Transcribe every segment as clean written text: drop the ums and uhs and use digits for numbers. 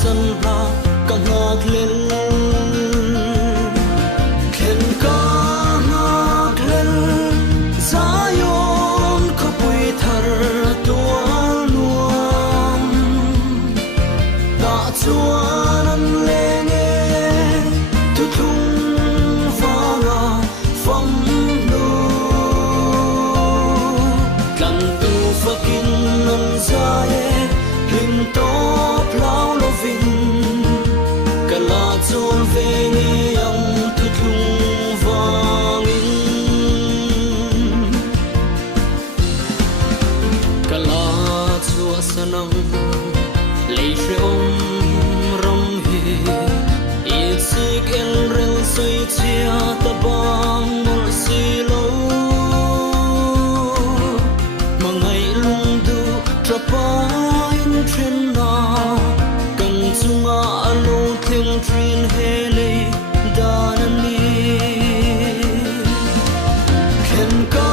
san na ka ngak len khen ka ngak len zayon ko pui thar tual nuam ta chuan an lenge tu thung vanga phong nu tlan tu fakin an zae him to plau lovin kala chol ve nge ang tu thung vangin kala chua sanang lei shom ram hi isik el rel soi chia ta bang mol si lo mangai lung du trapa in trin na kan chunga alo theng trin hele danani khen ka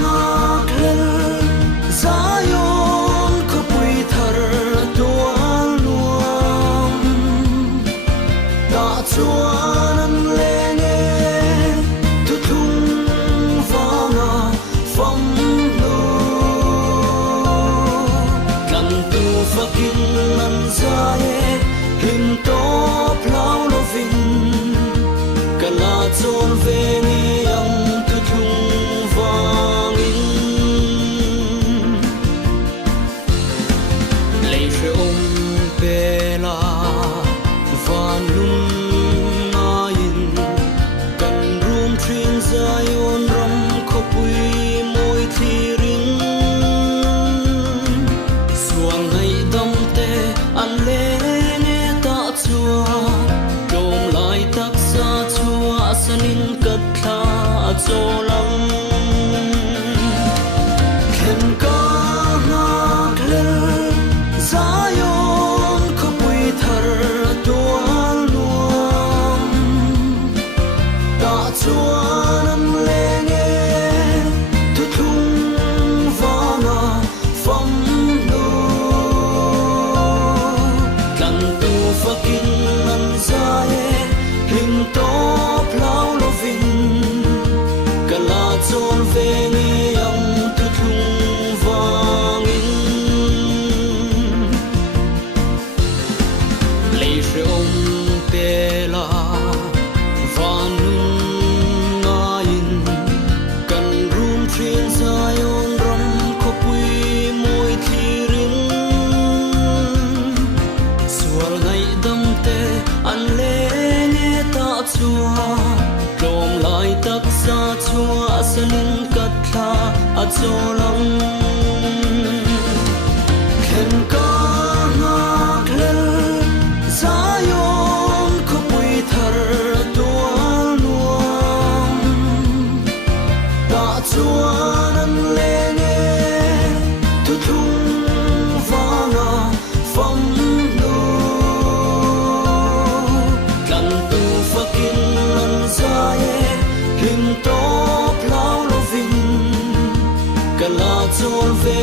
ngak len zayon ko pui thar tual nuam ta chuan an lenge tu thung vanga phong nu tlan tu fakin an zae him to plau lovin kala chol ve nge ang tu thung vangin lei she pela van lung ain kan rum thin zayon ram kho pui moi thi ring suang ngai dam te an le ne ta chua dom lai tak sa chua sanin kat tha cholam khen ka ngak len zayon ko pui thar tual nuam ta chuan an lenge tu thung vanga phong nu tlan tu fakin an zae him to plau lovin kala chol ve nge ang tu thung vangin lei she pela van lung ain kan rum thin zayon ram kho pui moi thi ring sual ngai dam te an le nge ta chua dom lai tak sa chua sanin kat tha a cholam khen ka ngak len zayon ko pui thar tual nuam ta chuan an lenge tu thung vanga phong nu tlan tu fakin an zae him to plau lovin kala chol ve